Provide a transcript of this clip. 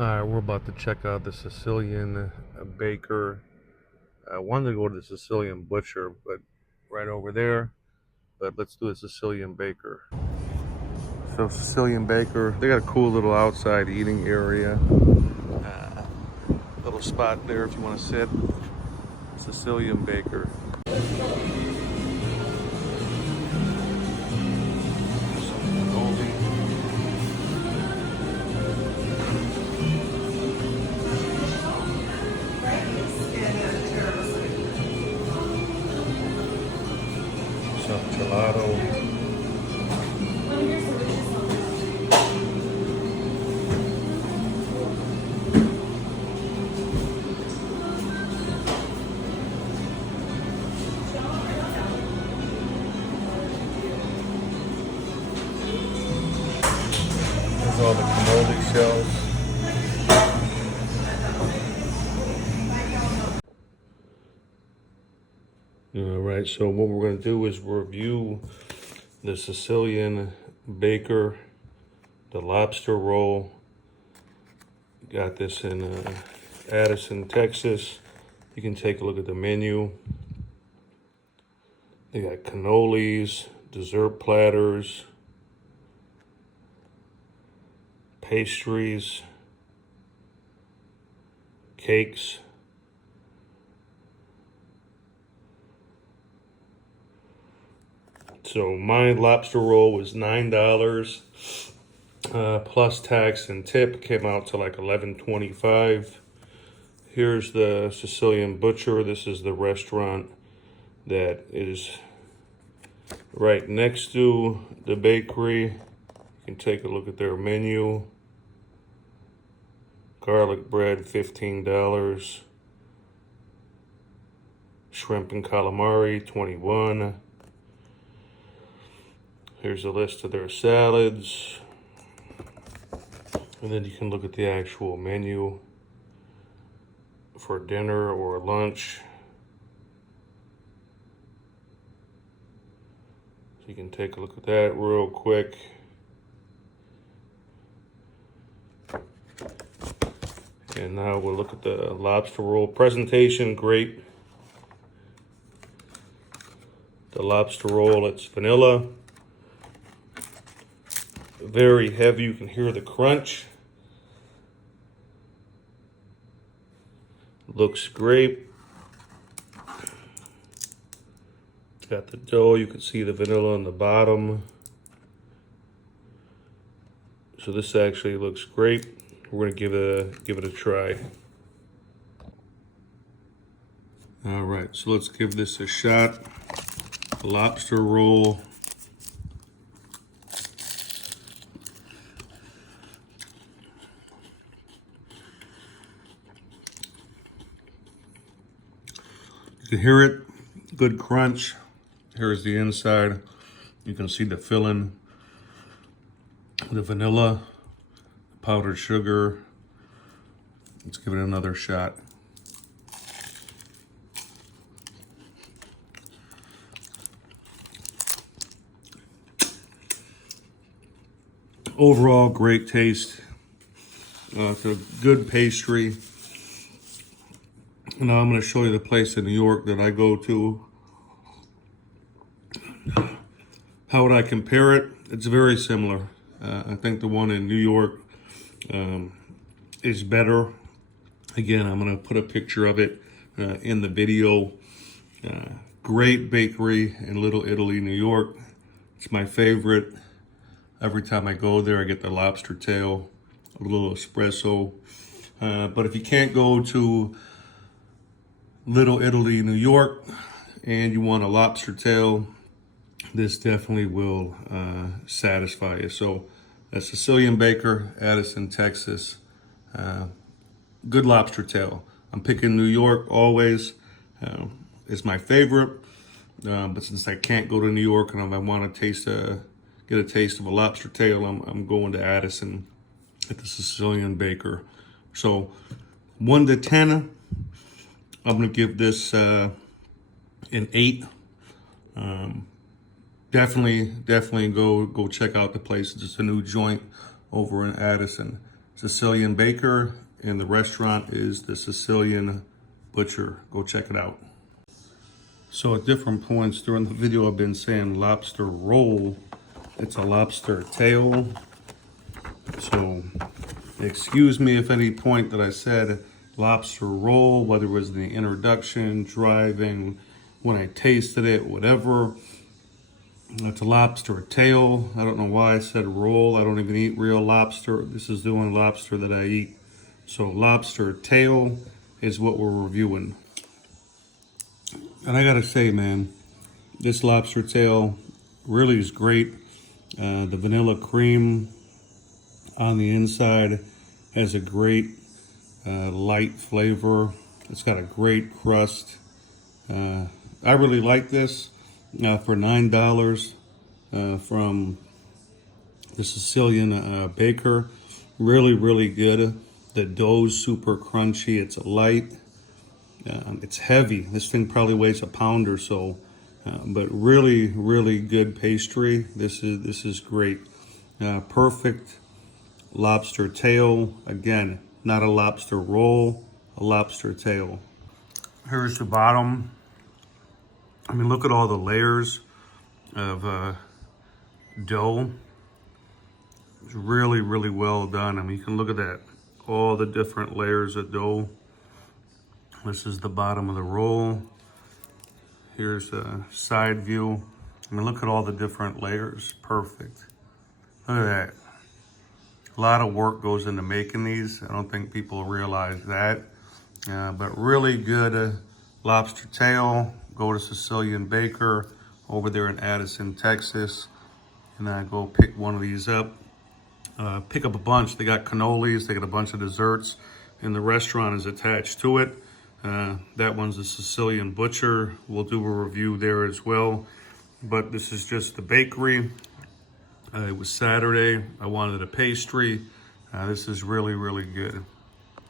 Alright, we're about to check out the Sicilian Baker. I wanted to go to the Sicilian Butcher, but right over there. But let's do a Sicilian Baker. So Sicilian Baker, they got a cool little outside eating area. Little spot there if you want to sit. Sicilian Baker. Some gelato. There's all the cannoli shells. All right, so what we're going to do is review the Sicilian Baker, the lobster roll. Got this in Addison, Texas. You can take a look at the menu. They got cannolis, dessert platters, pastries, cakes. So my lobster roll was $9 plus tax and tip. Came out to like $11.25. Here's the Sicilian Butcher. This is the restaurant that is right next to the bakery. You can take a look at their menu. Garlic bread, $15. Shrimp and calamari, $21. Here's a list of their salads. And then you can look at the actual menu for dinner or lunch. So you can take a look at that real quick. And now we'll look at the lobster roll presentation. Great. The lobster roll, it's vanilla. Very heavy, you can hear the crunch. Looks great. Got the dough, you can see the vanilla on the bottom. So this actually looks great. We're gonna give it a try. All right, so let's give this a shot. Lobster roll. You can hear it, good crunch. Here's the inside. You can see the filling, the vanilla, powdered sugar. Let's give it another shot. Overall, great taste. It's a good pastry. Now I'm going to show you the place in New York that I go to. How would I compare it? It's very similar. I think the one in New York is better. Again, I'm going to put a picture of it in the video. Great bakery in Little Italy, New York. It's my favorite. Every time I go there, I get the Lobster Tail, a little espresso. But if you can't go to Little Italy, New York, and you want a Lobster Tail, this definitely will satisfy you. So, a Sicilian Baker, Addison, Texas. Good Lobster Tail. I'm picking New York always. It's my favorite. But since I can't go to New York and I want to get a taste of a Lobster Tail, I'm going to Addison at the Sicilian Baker. So 1 to 10, I'm going to give this an 8. Definitely go check out the place. It's a new joint over in Addison. Sicilian Baker, and the restaurant is the Sicilian Butcher. Go check it out. So at different points during the video, I've been saying lobster roll. It's a lobster tail. So excuse me if any point that I said lobster roll, whether it was in the introduction, driving, when I tasted it, whatever. It's a lobster tail. I don't know why I said roll. I don't even eat real lobster. This is the only lobster that I eat. So lobster tail is what we're reviewing. And I gotta say, man, this lobster tail really is great. The vanilla cream on the inside has a great light flavor. It's got a great crust. I really like this for $9 from the Sicilian Baker. Really, really good. The dough's super crunchy. It's light. It's heavy. This thing probably weighs a pound or so, but really, really good pastry. This is great. Perfect lobster tail. Again, not a lobster roll, a lobster tail. Here's the bottom. I mean, look at all the layers of dough. It's really, really well done. I mean, you can look at that. All the different layers of dough. This is the bottom of the roll. Here's a side view. I mean, look at all the different layers. Perfect. Look at that. A lot of work goes into making these. I don't think people realize that. But really good lobster tail. Go to Sicilian Baker over there in Addison, Texas. And go pick one of these up. Pick up a bunch. They got cannolis. They got a bunch of desserts. And the restaurant is attached to it. That one's the Sicilian Butcher. We'll do a review there as well. But this is just the bakery. It was Saturday. I wanted a pastry. This is really, really good.